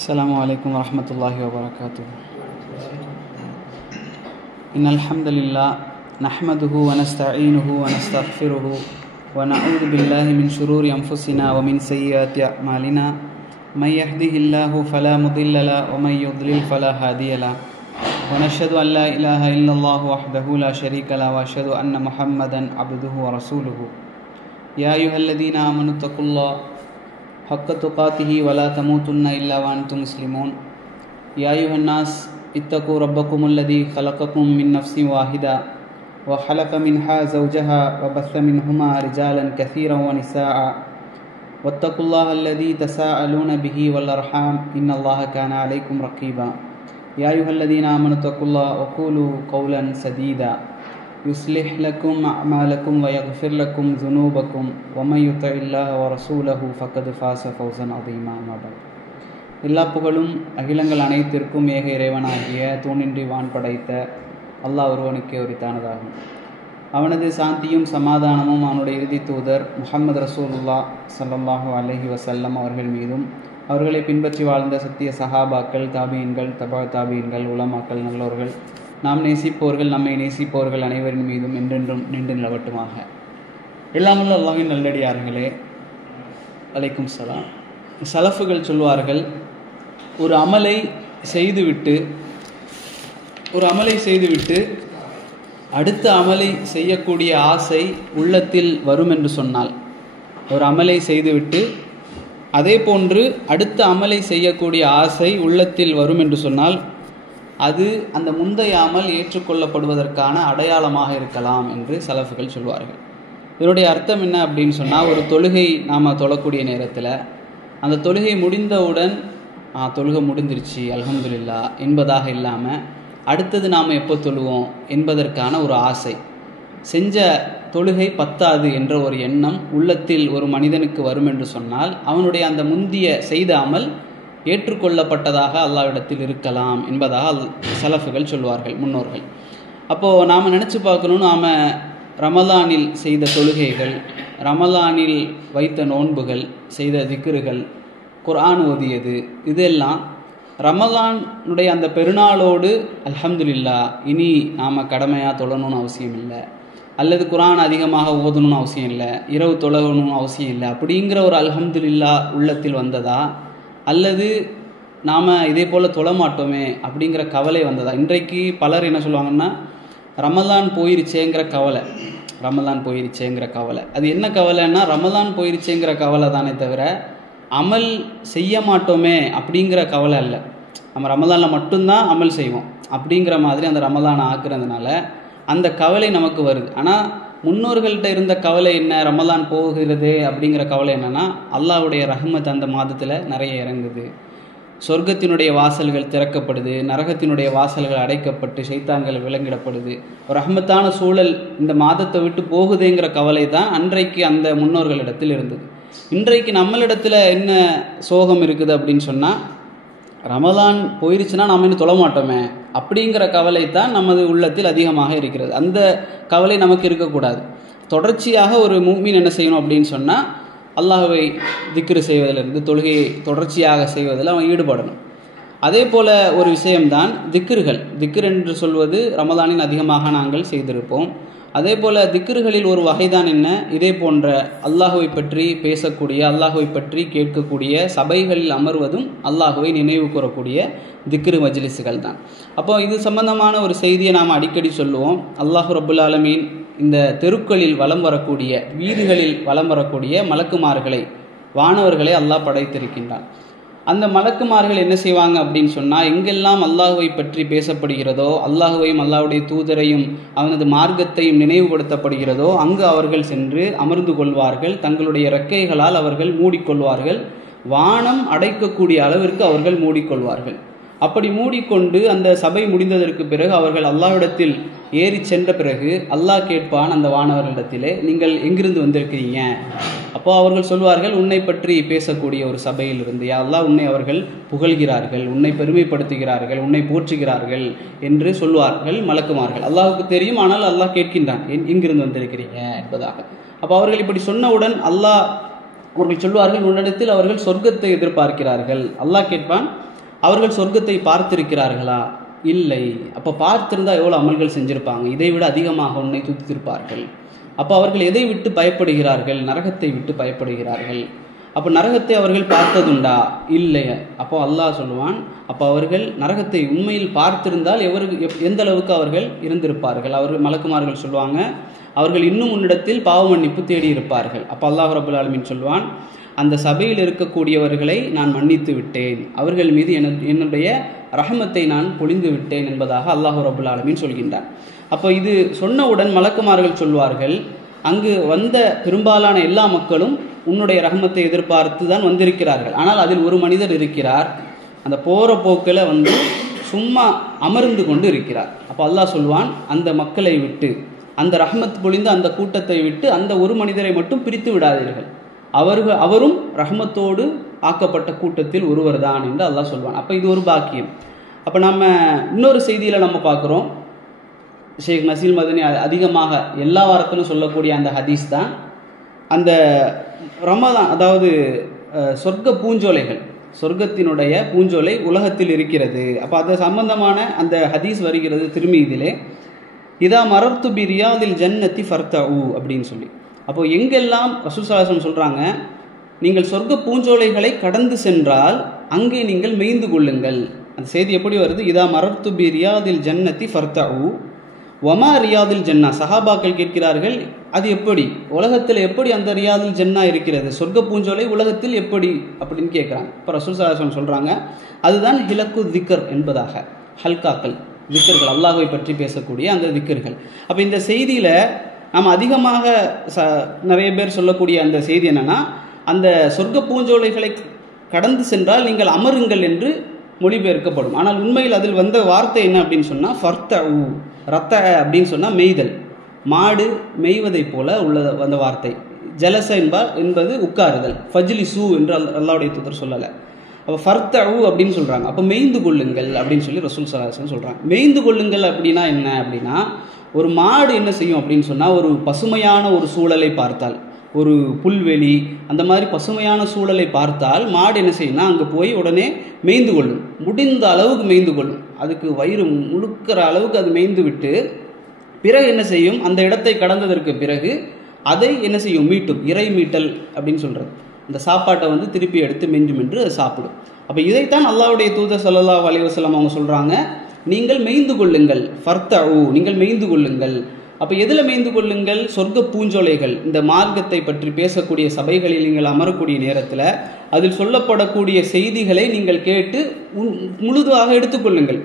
السلام عليكم ورحمة الله وبركاته. إن الحمد لله نحمده ونستعينه ونستغفره ونعوذ بالله من شرور أنفسنا ومن سيئات أعمالنا من يهده الله فلا مضل له ومن يضلل فلا هادي له ونشهد أن لا إله إلا الله وحده لا شريك له وأشهد أن محمدا عبده ورسوله. يا أيها الذين آمنوا اتقوا الله حق تقاته ولا تموتن إلا وأنتم مسلمون. يا أيها الناس اتقوا ربكم الذي خلقكم من نفس واحدة وخلق منها زوجها وبث منهما رجالا كثيرا ونساء واتقوا الله الذي تساءلون به والأرحام إن الله كان عليكم رقيبا. يا أيها الذين آمنوا اتقوا الله وقولوا قولا سديدا يصلح لكم أعمالكم ويغفر لكم ذنوبكم ومن يطع الله ورسوله فقد فاز فوزا عظيما. எல்லா புகழும் அகிலங்கள் அனைத்திற்கும் ஏக இறைவனாகிய தூணின்றி வான் படைத்த அல்லாஹ் ஒருவனுக்கே உரித்தானதாகும். அவனது சாந்தியும் சமாதானமும் அவனுடைய இறுதி தூதர் முஹம்மது ரசூலுல்லாஹ் ஸல்லல்லாஹு அலைஹி வஸல்லம் அவர்கள் மீதும் அவர்களை பின்பற்றி வாழ்ந்த சத்திய சஹாபாக்கள், தாபீன்கள், தபா தாபீன்கள், உலமாக்கள், நல்லோர்கள், நாம் நேசிப்போர்கள், நம்மை நேசிப்போர்கள் அனைவரின் மீதும் என்றென்றும் நின்று நிலவட்டுமாக. எல்லாமுள்ள அல்லாஹ்வின் நல்லடியார்களே, அலைக்கும் சலாம். சலஃபுகள் சொல்வார்கள், ஒரு அமலை செய்துவிட்டு அடுத்த அமலை செய்யக்கூடிய ஆசை உள்ளத்தில் வரும் என்று சொன்னால், ஒரு அமலை செய்துவிட்டு அதே போன்று அடுத்த அமலை செய்யக்கூடிய ஆசை உள்ளத்தில் வரும் என்று சொன்னால் அது அந்த முந்தைய அமல் ஏற்றுக்கொள்ளப்படுவதற்கான அடையாளமாக இருக்கலாம் என்று சலஃபுகள் சொல்வார்கள். இதனுடைய அர்த்தம் என்ன அப்படின்னு சொன்னால், ஒரு தொழுகை நாம் தொழக்கூடிய நேரத்தில் அந்த தொழுகை முடிந்தவுடன் தொழுகை முடிஞ்சிருச்சு அல்ஹம்துலில்லாஹ் என்பதாக இல்லாமல் அடுத்தது நாம் எப்போ தொழுவோம் என்பதற்கான ஒரு ஆசை, செஞ்ச தொழுகை பத்தாது என்ற ஒரு எண்ணம் உள்ளத்தில் ஒரு மனிதனுக்கு வரும் என்று சொன்னால் அவனுடைய அந்த முந்திய செய்த அமல் ஏற்றுக்கொள்ளப்பட்டதாக அல்லாஹ்விடத்தில் இருக்கலாம் என்பதாக சலஃபுகள் சொல்வார்கள், முன்னோர்கள். அப்போது நாம் நினச்சி பார்க்கணும், நாம் ரமலானில் செய்த தொழுகைகள், ரமலானில் வைத்த நோன்புகள், செய்த திக்ருகள், குர்ஆன் ஓதியது, இதெல்லாம் ரமலானுடைய அந்த பெருநாளோடு அல்ஹம்துலில்லாஹ் இனி நாம் கடமையாக தொழணும்னு அவசியம் இல்லை, அல்லது குர்ஆன் அதிகமாக ஓதணும்னு அவசியம் இல்லை, இரவு தொழணும்னு அவசியம் இல்லை அப்படிங்கிற ஒரு அல்ஹம்துலில்லாஹ் உள்ளத்தில் வந்ததா, அல்லது நாம் இதே போல் தொழமாட்டோமே அப்படிங்கிற கவலை வந்ததா? இன்றைக்கு பலர் என்ன சொல்லுவாங்கன்னா, ரமலான் போயிருச்சேங்கிற கவலை. அது என்ன கவலைன்னா, ரமலான் போயிருச்சேங்கிற கவலை தானே தவிர அமல் செய்ய மாட்டோமே அப்படிங்கிற கவலை அல்ல. நம்ம ரமலானில் மட்டும்தான் அமல் செய்வோம் அப்படிங்கிற மாதிரி அந்த ரமலானை ஆக்குறதுனால அந்த கவலை நமக்கு வருது. ஆனால் முன்னோர்கள்ட்ட இருந்த கவலை என்ன? ரமலான் போகிறது அப்படிங்கிற கவலை என்னென்னா, அல்லாஹ்வுடைய ரஹ்மத் அந்த மாதத்தில் நிறைய இறங்குது, சொர்க்கத்தினுடைய வாசல்கள் திறக்கப்படுது, நரகத்தினுடைய வாசல்கள் அடைக்கப்பட்டு ஷைத்தான்கள் விலங்கிடப்படுது, ஒரு ரஹ்மத்தான சூழல் இந்த மாதத்தை விட்டு போகுதுங்கிற கவலை தான் அன்றைக்கு அந்த முன்னோர்களிடத்தில் இருந்தது. இன்றைக்கு நம்மளிடத்தில் என்ன சோகம் இருக்குது அப்படின்னு சொன்னால், ரமலான் போயிருச்சுன்னா நாம் இன்னும் தொழ மாட்டோமே அப்படிங்கிற கவலை தான் நமது உள்ளத்தில் அதிகமாக இருக்கிறது. அந்த கவலை நமக்கு இருக்கக்கூடாது. தொடர்ச்சியாக ஒரு முஃமின் என்ன செய்யணும் அப்படின்னு சொன்னால், அல்லாஹ்வை திக்ரு செய்வதிலிருந்து தொழுகையை தொடர்ச்சியாக செய்வதில் அவன் ஈடுபடணும். அதே போல் ஒரு விஷயம்தான் திக்ருகள். திக்ர் என்று சொல்வது ரமலானில் அதிகமாக நாங்கள் செய்திருப்போம். அதே போல் திக்ருகளில் ஒரு வகைதான் என்ன, இதே போன்ற அல்லாஹுவை பற்றி பேசக்கூடிய, அல்லாஹுவை பற்றி கேட்கக்கூடிய சபைகளில் அமர்வதும் அல்லாஹுவை நினைவு கூறக்கூடிய திக்ரு மஜ்லிஸுகள் தான். அப்போ இது சம்பந்தமான ஒரு செய்தியை நாம் அடிக்கடி சொல்லுவோம். அல்லாஹு ரப்புல் ஆலமீன் இந்த தெருக்களில் வலம் வரக்கூடிய, வீடுகளில் வலம் வரக்கூடிய மலக்குமார்களை, வானவர்களை அல்லாஹ் படைத்திருக்கின்றான். அந்த மலக்குமார்கள் என்ன செய்வாங்க அப்படின்னு சொன்னால், எங்கெல்லாம் அல்லாஹுவை பற்றி பேசப்படுகிறதோ, அல்லாஹுவையும் அல்லாஹ்வுடைய தூதரையும் அவனது மார்க்கத்தையும் நினைவுபடுத்தப்படுகிறதோ அங்கு அவர்கள் சென்று அமர்ந்து கொள்வார்கள். தங்களுடைய இறக்கைகளால் அவர்கள் மூடிக்கொள்வார்கள். வானம் அடைக்கக்கூடிய அளவிற்கு அவர்கள் மூடிக்கொள்வார்கள். அப்படி மூடிக்கொண்டு அந்த சபை முடிந்ததற்கு பிறகு அவர்கள் அல்லாஹ்விடத்தில் ஏறி சென்ற பிறகு அல்லாஹ் கேட்பான் அந்த வானவர்களிடத்திலே, நீங்கள் எங்கிருந்து வந்திருக்கிறீங்க? அப்போ அவர்கள் சொல்வார்கள், உன்னை பற்றி பேசக்கூடிய ஒரு சபையிலிருந்து. யா அல்லாஹ், உன்னை அவர்கள் புகழ்கிறார்கள், உன்னை பெருமைப்படுத்துகிறார்கள், உன்னை போற்றுகிறார்கள் என்று சொல்வார்கள் மலக்குமார்கள். அல்லாஹுக்கு தெரியும், ஆனால் அல்லாஹ் கேட்கின்றான், எங்கிருந்து வந்திருக்கிறீங்க என்பதாக. அப்போ அவர்கள் இப்படி சொன்னவுடன் அல்லாஹ் அவர்கள் சொல்வார்கள், உன்னிடத்தில் அவர்கள் சொர்க்கத்தை எதிர்பார்க்கிறார்கள். அல்லாஹ் கேட்பான், அவர்கள் சொர்க்கத்தை பார்த்திருக்கிறார்களா? இல்லை. அப்போ பார்த்திருந்தா எவ்வளோ அமல்கள் செஞ்சிருப்பாங்க, இதை விட அதிகமாக உன்னை துதித்திருப்பார்கள். அப்போ அவர்கள் எதை விட்டு பயப்படுகிறார்கள்? நரகத்தை விட்டு பயப்படுகிறார்கள். அப்போ நரகத்தை அவர்கள் பார்த்ததுண்டா? இல்லை. அப்போ அல்லாஹ் சொல்லுவான், அப்போ அவர்கள் நரகத்தை உண்மையில் பார்த்திருந்தால் எந்த அளவுக்கு அவர்கள் இருந்திருப்பார்கள்? அவர்கள் மலக்குமார்கள் சொல்லுவாங்க, அவர்கள் இன்னும் உன்னிடத்தில் பாவ மன்னிப்பு தேடி இருப்பார்கள். அப்போ அல்லாஹ் ரப்பல் ஆலமீன் சொல்வான், அந்த சபையில் இருக்கக்கூடியவர்களை நான் மன்னித்து விட்டேன், அவர்கள் மீது என்னுடைய ரஹமத்தை நான் பொழிந்து விட்டேன் என்பதாக அல்லாஹ் ரப்பல் ஆலமீன் சொல்கின்றான். அப்போ இது சொன்னவுடன் மலக்குமார்கள் சொல்வார்கள், அங்கு வந்த பெரும்பாலான எல்லா மக்களும் உன்னுடைய ரஹமத்தை எதிர்பார்த்து தான் வந்திருக்கிறார்கள். ஆனால் அதில் ஒரு மனிதர் இருக்கிறார், அந்த போகிற போக்கில் சும்மா அமர்ந்து கொண்டு இருக்கிறார். அப்போ அல்லாஹ் சொல்வான், அந்த மக்களை விட்டு, அந்த ரஹமத் பொழிந்த அந்த கூட்டத்தை விட்டு அந்த ஒரு மனிதரை மட்டும் பிரித்து விடாதீர்கள், அவரும் ரஹமத்தோடு ஆக்கப்பட்ட கூட்டத்தில் ஒருவர் தான் என்று அல்லாஹ் சொல்வான். அப்போ இது ஒரு பாக்கியம். அப்போ நம்ம இன்னொரு செய்தியில் நம்ம பார்க்குறோம், ஷேக் நசீல் மதனி அதிகமாக எல்லா வாரத்திலும் சொல்லக்கூடிய அந்த ஹதீஸ் தான் அந்த ரமதான், அதாவது சொர்க்க பூஞ்சோலைகள், சொர்க்கத்தினுடைய பூஞ்சோலை உலகத்தில் இருக்கிறது. அப்போ அது சம்பந்தமான அந்த ஹதீஸ் வருகிறது திருமீதிலே, இதா மரர்த்து பி ரியாதில் ஜன்னத்தி ஃபர்தஉ அப்படின்னு சொல்லி. அப்போ எங்கெல்லாம் ரசூல் ஸல்லல்லாஹு அலைஹி வஸல்லம் சொல்கிறாங்க, நீங்கள் சொர்க்க பூஞ்சோலைகளை கடந்து சென்றால் அங்கே நீங்கள் மேய்ந்து கொள்ளுங்கள். அந்த செய்தி எப்படி வருது? இதா மரர்த்து பி ரியாதில் ஜன்னத்தி ஃபர்தஉ வமா ரியாதில் ஜன்னா. சஹாபாக்கள் கேட்கிறார்கள், அது எப்படி, உலகத்தில் எப்படி அந்த ரியாதில் ஜன்னா இருக்கிறது, சொர்க்க பூஞ்சோலை உலகத்தில் எப்படி அப்படின்னு கேட்குறாங்க. இப்போ ரசூல் ஸல்லல்லாஹு அலைஹி வஸல்லம் சொல்கிறாங்க, அதுதான் ஹிலக்கு திக்கர் என்பதாக, ஹல்காக்கள், திக்கர்கள், அல்லாஹ்வை பற்றி பேசக்கூடிய அந்த திக்கர்கள். அப்போ இந்த செய்தியில் நாம் அதிகமாக நிறைய பேர் சொல்லக்கூடிய அந்த செய்தி என்னென்னா, அந்த சொர்க்க பூஞ்சோலைகளை கடந்து சென்றால் நீங்கள் அமருங்கள் என்று மொழிபெயர்க்கப்படும். ஆனால் உண்மையில் அதில் வந்த வார்த்தை என்ன அப்படின்னு சொன்னால், ஃபர்தஉ, ரத்த அப்படின்னு சொன்னால் மெய்தல், மாடு மெய்வதை போல உள்ள அந்த வார்த்தை. ஜலச என்பது உட்காருதல், ஃபஜ்லிசு என்று அல்லாஹ்வுடைய தூதர் சொல்லலை. அப்போ ஃபர்தஉ அப்படின்னு சொல்கிறாங்க. அப்போ மெய்ந்து கொள்ளுங்கள் அப்படின்னு சொல்லி ரசூல் ஸல்லல்லாஹு அலைஹி வஸல்லம் சொல்கிறாங்க. மெய்ந்து கொள்ளுங்கள் அப்படின்னா என்ன அப்படின்னா, ஒரு மாடு என்ன செய்யும் அப்படின்னு சொன்னால், ஒரு பசுமையான ஒரு சூழலை பார்த்தால், ஒரு புல்வெளி அந்த மாதிரி பசுமையான சூழலை பார்த்தால் மாடு என்ன செய்யும்னா அங்கே போய் உடனே மேய்ந்து கொள்ளும், முடிந்த அளவுக்கு மேய்ந்து கொள்ளும், அதுக்கு வயிறு முழுக்கிற அளவுக்கு அது மேய்ந்து விட்டு பிறகு என்ன செய்யும், அந்த இடத்தை கடந்ததற்கு பிறகு அதை என்ன செய்யும், மீட்டும். இறை மீட்டல் அப்படின்னு சொல்கிறது, அந்த சாப்பாட்டை திருப்பி எடுத்து மெஞ்சும் என்று அது சாப்பிடும். அப்போ இதைத்தான் அல்லாஹ்வுடைய தூதர் ஸல்லல்லாஹு அலைஹி வஸல்லம் அவங்க சொல்கிறாங்க, நீங்கள் மேய்ந்து கொள்ளுங்கள், ஃபர்தஉ, நீங்கள் மேய்ந்து கொள்ளுங்கள். அப்போ எதில் மேய்ந்து கொள்ளுங்கள்? சொர்க்க பூஞ்சோலைகள், இந்த மார்க்கத்தை பற்றி பேசக்கூடிய சபைகளில் நீங்கள் அமரக்கூடிய நேரத்தில் அதில் சொல்லப்படக்கூடிய செய்திகளை நீங்கள் கேட்டு முழுதாக எடுத்துக்கொள்ளுங்கள்.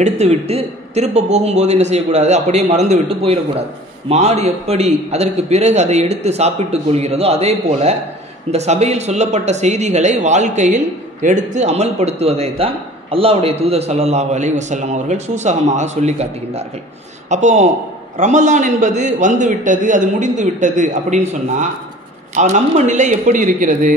எடுத்துவிட்டு திரும்ப போகும்போது என்ன செய்யக்கூடாது, அப்படியே மறந்து விட்டு போயிடக்கூடாது. மாடு எப்படி அதற்கு பிறகு அதை எடுத்து சாப்பிட்டு கொள்கிறதோ அதே போல இந்த சபையில் சொல்லப்பட்ட செய்திகளை வாழ்க்கையில் எடுத்து அமல்படுத்துவதைத்தான் அல்லாஹ்வுடைய தூதர் ஸல்லல்லாஹு அலைஹி வஸல்லம் அவர்கள் சூசகமாக சொல்லி காட்டுகின்றார்கள். அப்போது ரமலான் என்பது வந்து விட்டது, அது முடிந்து விட்டது அப்படின்னு சொன்னால் நம்ம நிலை எப்படி இருக்கிறது,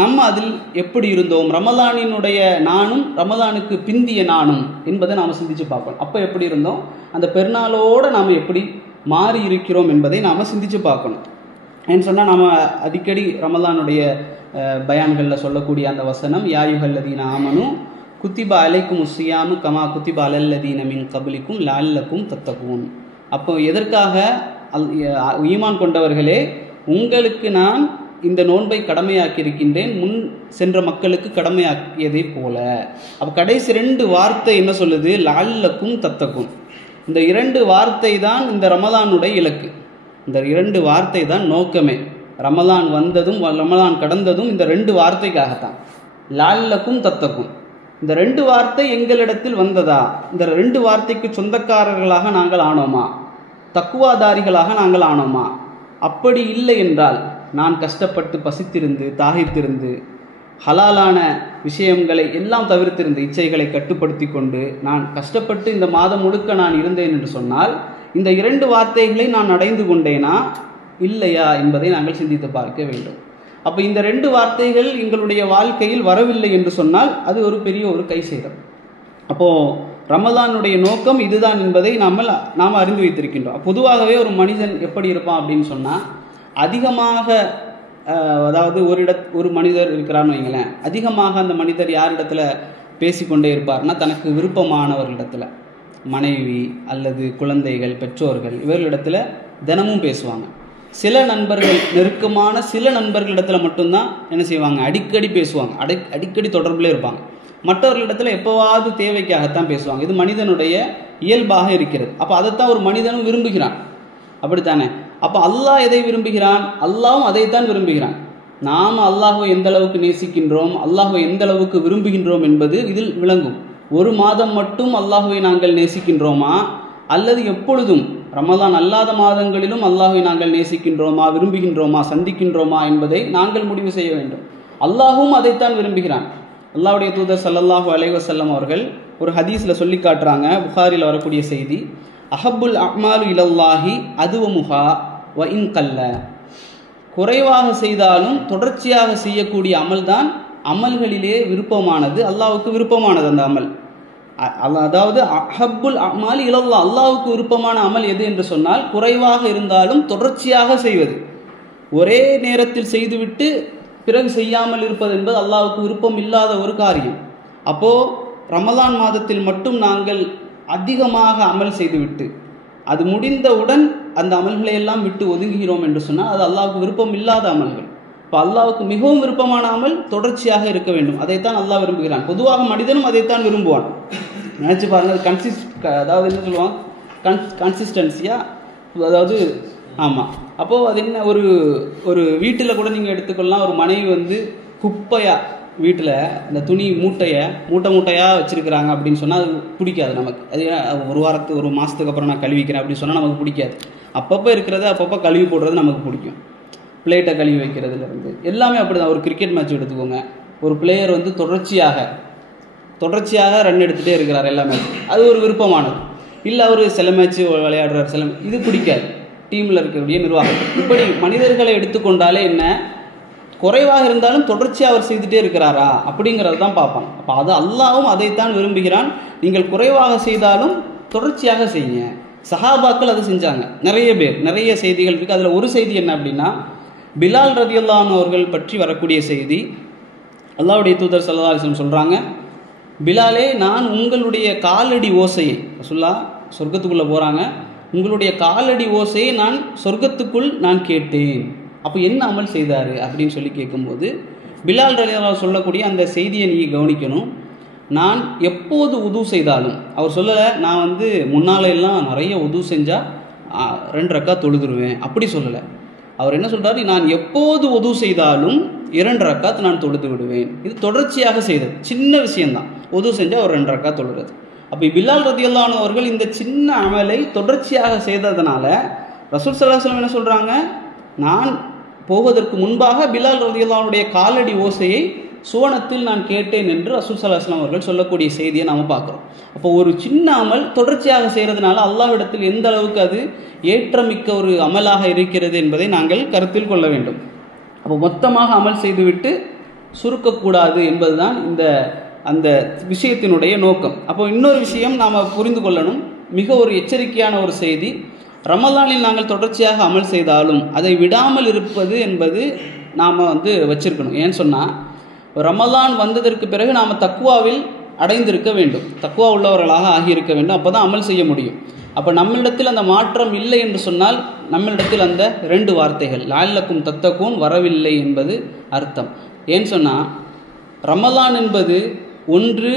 நம்ம அதில் எப்படி இருந்தோம், ரமலானினுடைய நானும் ரமலானுக்கு பிந்திய நானும் என்பதை நாம் சிந்தித்து பார்க்கணும். அப்போ எப்படி இருந்தோம், அந்த பெருநாளோடு நாம் எப்படி மாறி இருக்கிறோம் என்பதை நாம் சிந்தித்து பார்க்கணும். ஏன்னு சொன்னால் நம்ம அடிக்கடி ரமலானுடைய பயான்களில் சொல்லக்கூடிய அந்த வசனம், யா அய்யுஹல்லதீன ஆமனு குத்திபா அலைக்கும் ஸியாமு கமா குத்திபா அலல்லதீன மின் கப்லிக்கும் லஅல்லக்கும் தத்தகூன். அப்போ எதற்காக, ஈமான் கொண்டவர்களே, உங்களுக்கு நான் இந்த நோன்பை கடமையாக்கி இருக்கின்றேன், முன் சென்ற மக்களுக்கு கடமையாக்கியதை போல. அப்போ கடைசி 2 வார்த்தை என்ன சொல்லுது, லஅல்லக்கும் தத்தகும். இந்த 2 வார்த்தை தான் இந்த ரமலானுடைய இலக்கு, இந்த 2 வார்த்தை தான் நோக்கமே. ரமலான் வந்ததும் ரமலான் கடந்ததும் இந்த 2 வார்த்தைக்காகத்தான், லஅல்லக்கும் தத்தகும். இந்த 2 வார்த்தை எங்களிடத்தில் வந்ததா, இந்த 2 வார்த்தைக்கு சொந்தக்காரர்களாக நாங்கள் ஆனோமா, தக்குவாதாரிகளாக நாங்கள் ஆனோமா? அப்படி இல்லை என்றால், நான் கஷ்டப்பட்டு பசித்திருந்து தாகித்திருந்து ஹலாலான விஷயங்களை எல்லாம் தவிர்த்திருந்து இச்சைகளை கட்டுப்படுத்தி கொண்டு நான் கஷ்டப்பட்டு இந்த மாதம் முழுக்க நான் இருந்தேன் என்று சொன்னால், இந்த 2 வார்த்தைகளை நான் அடைந்து கொண்டேனா இல்லையா என்பதை நாங்கள் சிந்தித்து பார்க்க வேண்டும். அப்போ இந்த 2 வார்த்தைகள் எங்களுடைய வாழ்க்கையில் வரவில்லை என்று சொன்னால் அது ஒரு பெரிய ஒரு கை சேதம். அப்போது ரமலானுடைய நோக்கம் இதுதான் என்பதை நாம் அறிந்து வைத்திருக்கின்றோம். பொதுவாகவே ஒரு மனிதன் எப்படி இருப்பான் அப்படின்னு சொன்னால், அதிகமாக அதாவது ஒரு மனிதர் இருக்கிறான்னு வைங்களேன், அதிகமாக அந்த மனிதர் யாரிடத்துல பேசிக்கொண்டே இருப்பார்னா தனக்கு விருப்பமானவர்களிடத்துல, மனைவி அல்லது குழந்தைகள், பெற்றோர்கள், இவர்களிடத்துல தினமும் பேசுவாங்க. சில நண்பர்கள், நெருக்கமான சில நண்பர்களிடத்துல மட்டும்தான் என்ன செய்வாங்க, அடிக்கடி பேசுவாங்க, அடிக்கடி தொடர்பில் இருப்பாங்க. மற்றவர்களிடத்துல எப்போவாவது தேவைக்காகத்தான் பேசுவாங்க. இது மனிதனுடைய இயல்பாக இருக்கிறது. அப்போ அதைத்தான் ஒரு மனிதனும் விரும்புகிறான், அப்படித்தானே? அப்போ அல்லாஹ் எதை விரும்புகிறான்? அல்லாஹ்வும் அதைத்தான் விரும்புகிறான். நாம் அல்லாஹ்வை எந்த அளவுக்கு நேசிக்கின்றோம், அல்லாஹ்வை எந்த அளவுக்கு விரும்புகின்றோம் என்பது இதில் விளங்கும். ஒரு மாதம் மட்டும் அல்லாஹ்வை நாங்கள் நேசிக்கின்றோமா, அல்லது எப்பொழுதும் ரமலான் அல்லாத மாதங்களிலும் அல்லாஹ்வை நாங்கள் நேசிக்கின்றோமா, விரும்புகின்றோமா, சந்திக்கின்றோமா என்பதை நாங்கள் முடிவு செய்ய வேண்டும். அல்லாஹ்வும் அதைத்தான் விரும்புகிறான். அல்லாஹ்வுடைய தூதர் ஸல்லல்லாஹு அலைஹி வஸல்லம் அவர்கள் ஒரு ஹதீஸில் சொல்லி காட்டுறாங்க, புகாரில் வரக்கூடிய செய்தி, அஹப்புல் அமாலு இலல்லாஹி அதுவமுஹா வ இன் கல்ல. குறைவாக செய்தாலும் தொடர்ச்சியாக செய்யக்கூடிய அமல் தான் அமல்களிலே விருப்பமானது, அல்லாஹ்வுக்கு விருப்பமானது அந்த அமல். அதாவது அஹப்புல் அமாலி இலல்லா, அல்லாஹ்வுக்கு விருப்பமான அமல் எது என்று சொன்னால் குறைவாக இருந்தாலும் தொடர்ச்சியாக செய்வது. ஒரே நேரத்தில் செய்துவிட்டு பிறகு செய்யாமல் இருப்பது என்பது அல்லாஹ்வுக்கு விருப்பம் இல்லாத ஒரு காரியம். அப்போ ரமலான் மாதத்தில் மட்டும் நாங்கள் அதிகமாக அமல் செய்துவிட்டு அது முடிந்தவுடன் அந்த அமல்களை எல்லாம் விட்டு ஒதுங்குகிறோம் என்று சொன்னால் அது அல்லாஹ்வுக்கு விருப்பம் இல்லாத அமல்கள். இப்போ அல்லாஹ்வுக்கு மிகவும் விருப்பமான அமல் தொடர்ச்சியாக இருக்க வேண்டும். அதைத்தான் அல்லாஹ் விரும்புகிறான். பொதுவாக மனிதனும் அதைத்தான் விரும்புவான். நினச்சி பாருங்கள், அதாவது என்ன சொல்லுவாங்க, கன்சிஸ்டன்சியா, அதாவது ஆமாம். அப்போது அது என்ன, ஒரு வீட்டில் கூட நீங்கள் எடுத்துக்கொள்ளலாம். ஒரு மனைவி வந்து குப்பையாக வீட்டில் இந்த துணி மூட்டையாக வச்சுருக்கிறாங்க அப்படின்னு சொன்னால் அது பிடிக்காது நமக்கு. அது ஒரு மாதத்துக்கு அப்புறம் நான் கழுவிக்கிறேன் அப்படின்னு சொன்னால் நமக்கு பிடிக்காது. அப்பப்போ இருக்கிறத அப்பப்போ கழுவி போடுறது நமக்கு பிடிக்கும். பிளேட்டை கழுவி வைக்கிறதுலேருந்து எல்லாமே அப்படி தான். ஒரு கிரிக்கெட் மேட்ச் எடுத்துக்கோங்க, ஒரு பிளேயர் வந்து தொடர்ச்சியாக ரன் எடுத்துகிட்டே இருக்கிறார் எல்லா மேட்ச், அது ஒரு விருப்பமானது. இல்லை அவர் சில மேட்ச்சு விளையாடுறார், இது பிடிக்காது டீமில் இருக்கக்கூடிய நிர்வாகம். இப்படி மனிதர்களை எடுத்துக்கொண்டாலே என்ன, குறைவாக இருந்தாலும் தொடர்ச்சியாக அவர் செய்துட்டே இருக்கிறாரா அப்படிங்கிறது தான் பார்ப்பாங்க. அப்போ அது அல்லாஹ்வும் அதைத்தான் விரும்புகிறான். நீங்கள் குறைவாக செய்தாலும் தொடர்ச்சியாக செய்யுங்க. சஹாபாக்கள் அதை செஞ்சாங்க, நிறைய பேர், நிறைய செய்திகள் இருக்குது. அதில் ஒரு செய்தி என்ன அப்படின்னா, பிலால் ரலியல்லாஹு அன்ஹு அவர்கள் பற்றி வரக்கூடிய செய்தி. அல்லாஹ்வுடைய தூதர் ஸல்லல்லாஹு அலைஹி வஸல்லம் சொல்கிறாங்க, பிலாலே, நான் உங்களுடைய காலடி ஓசையை, ரசூலுல்லாஹ் சொர்க்கத்துக்குள்ளே போகிறாங்க, உங்களுடைய காலடி ஓசையை நான் சொர்க்கத்துக்குள் நான் கேட்டேன். அப்போ என்ன அமல் செய்தார் அப்படின்னு சொல்லி கேட்கும்போது பிலால் ரலியல்லாஹு சொல்லக்கூடிய அந்த செய்தியை நீங்கள் கவனிக்கணும். நான் எப்போது உது செய்தாலும், அவர் சொல்லலை நான் வந்து முன்னால எல்லாம் நிறைய உது செஞ்சால் 2 ரக்காத் தொழுதுருவேன், அப்படி சொல்லலை. அவர் என்ன சொல்கிறாரு, நான் எப்போது உது செய்தாலும் 2 ரக்காத் நான் தொழுது விடுவேன். இது தொடர்ச்சியாக செய்தது, சின்ன விஷயம்தான். உது செஞ்சால் ஒரு 2 ரக்காத் தொழுகிறது. அப்போ பிலால் ரலியல்லாஹு அன்ஹு அவர்கள் இந்த சின்ன அமலை தொடர்ச்சியாக செய்ததுனால ரசூல் ஸல்லல்லாஹு அலைஹி வஸல்லம் என்ன சொல்கிறாங்க, நான் போவதற்கு முன்பாக பிலால் ரலியல்லாஹு அன்ஹுடைய காலடி ஓசையை சுவனத்தில் நான் கேட்டேன் என்று ரசூல் ஸல்லல்லாஹு அலைஹி வஸல்லம் அவர்கள் சொல்லக்கூடிய செய்தியை நாம் பார்க்குறோம். அப்போ ஒரு சின்ன அமல் தொடர்ச்சியாக செய்கிறதுனால அல்லாஹ்விடத்தில் எந்த அளவுக்கு அது ஏற்றமிக்க ஒரு அமலாக இருக்கிறது என்பதை நாங்கள் கருத்தில் கொள்ள வேண்டும். அப்போ மொத்தமாக அமல் செய்துவிட்டு சுருக்கக்கூடாது என்பதுதான் அந்த விஷயத்தினுடைய நோக்கம். அப்போ இன்னொரு விஷயம் நாம் புரிந்து கொள்ளணும், மிக ஒரு எச்சரிக்கையான ஒரு செய்தி. ரமலானில் நாங்கள் தொடர்ச்சியாக அமல் செய்தாலும் அதை விடாமல் இருப்பது என்பது நாம் வச்சிருக்கணும். ஏன்னு சொன்னால், ரமலான் வந்ததற்கு பிறகு நாம் தக்வாவில் அடைந்திருக்க வேண்டும், தக்வா உள்ளவர்களாக ஆகியிருக்க வேண்டும். அப்போ தான் அமல் செய்ய முடியும். அப்போ நம்மளிடத்தில் அந்த மாற்றம் இல்லை என்று சொன்னால் நம்மளிடத்தில் அந்த 2 வார்த்தைகள் லஅல்லக்கும் தத்தகூன் வரவில்லை என்பது அர்த்தம். ஏன்னு சொன்னால், ரமலான் என்பது ஒன்று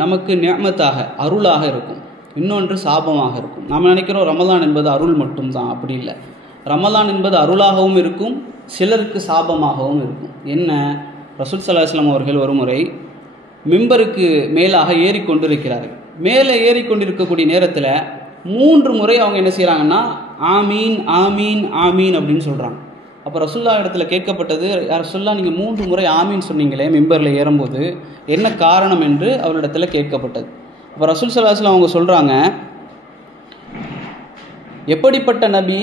நமக்கு நிஅமத்தாக, அருளாக இருக்கும், இன்னொன்று சாபமாக இருக்கும். நாம் நினைக்கிறோம் ரமலான் என்பது அருள் மட்டும்தான், அப்படி இல்லை. ரமலான் என்பது அருளாகவும் இருக்கும், சிலருக்கு சாபமாகவும் இருக்கும். என்ன, ரசூல் ஸல்லல்லாஹு அலைஹி வஸல்லம் அவர்கள் ஒரு முறை மிம்பருக்கு மேலாக ஏறிக்கொண்டிருக்கிறார்கள். மேலே ஏறிக்கொண்டிருக்கக்கூடிய நேரத்தில் 3 முறை அவங்க என்ன செய்கிறாங்கன்னா, ஆமீன் ஆமீன் ஆமீன் அப்படின்னு சொல்கிறாங்க. அப்போ ரசூல்லா இடத்துல கேட்கப்பட்டது, ரசூல்லா நீங்கள் 3 முறை ஆமீன் சொன்னீங்களே மிம்பரில் ஏறும்போது, என்ன காரணம் என்று அவரிடத்தில் கேட்கப்பட்டது. அப்போ ரசூல் ஸல்லல்லாஹு அலைஹி வஸல்லம் அவங்க சொல்கிறாங்க, எப்படிப்பட்ட நபி,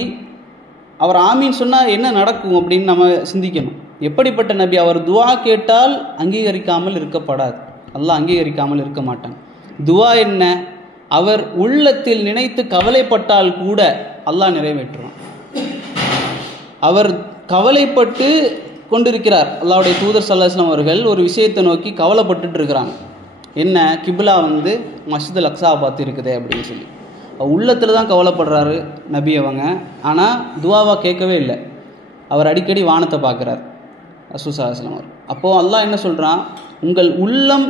அவர் ஆமீன் சொன்னால் என்ன நடக்கும் அப்படின்னு நம்ம சிந்திக்கணும். எப்படிப்பட்ட நபி, அவர் துவா கேட்டால் அங்கீகரிக்காமல் இருக்கப்படாது, அல்லாஹ் அங்கீகரிக்காமல் இருக்க மாட்டான். துவா என்ன, அவர் உள்ளத்தில் நினைத்து கவலைப்பட்டால் கூட அல்லாஹ் நிறைவேற்றுவான். அவர் கவலைப்பட்டு கொண்டிருக்கிறார். அல்லாஹ்வுடைய தூதர் ஸல்லல்லாஹு அலைஹி வஸல்லம் அவர்கள் ஒரு விஷயத்தை நோக்கி கவலைப்பட்டுட்டு இருக்கிறாங்க. என்ன, கிப்லா வந்து மஸ்ஜிதுல் அக்ஸாவை பார்த்து இருக்குதே அப்படின்னு சொல்லி உள்ளத்தில் தான் கவலைப்படுறாரு நபி அவங்க. ஆனால் துவாவா கேட்கவே இல்லை. அவர் அடிக்கடி வானத்தை பார்க்குறார் ரசூல் ஸல்லல்லாஹு அலைஹி வஸல்லம் அவர். அப்போது அல்லாஹ் என்ன சொல்கிறான், உங்கள் உள்ளம்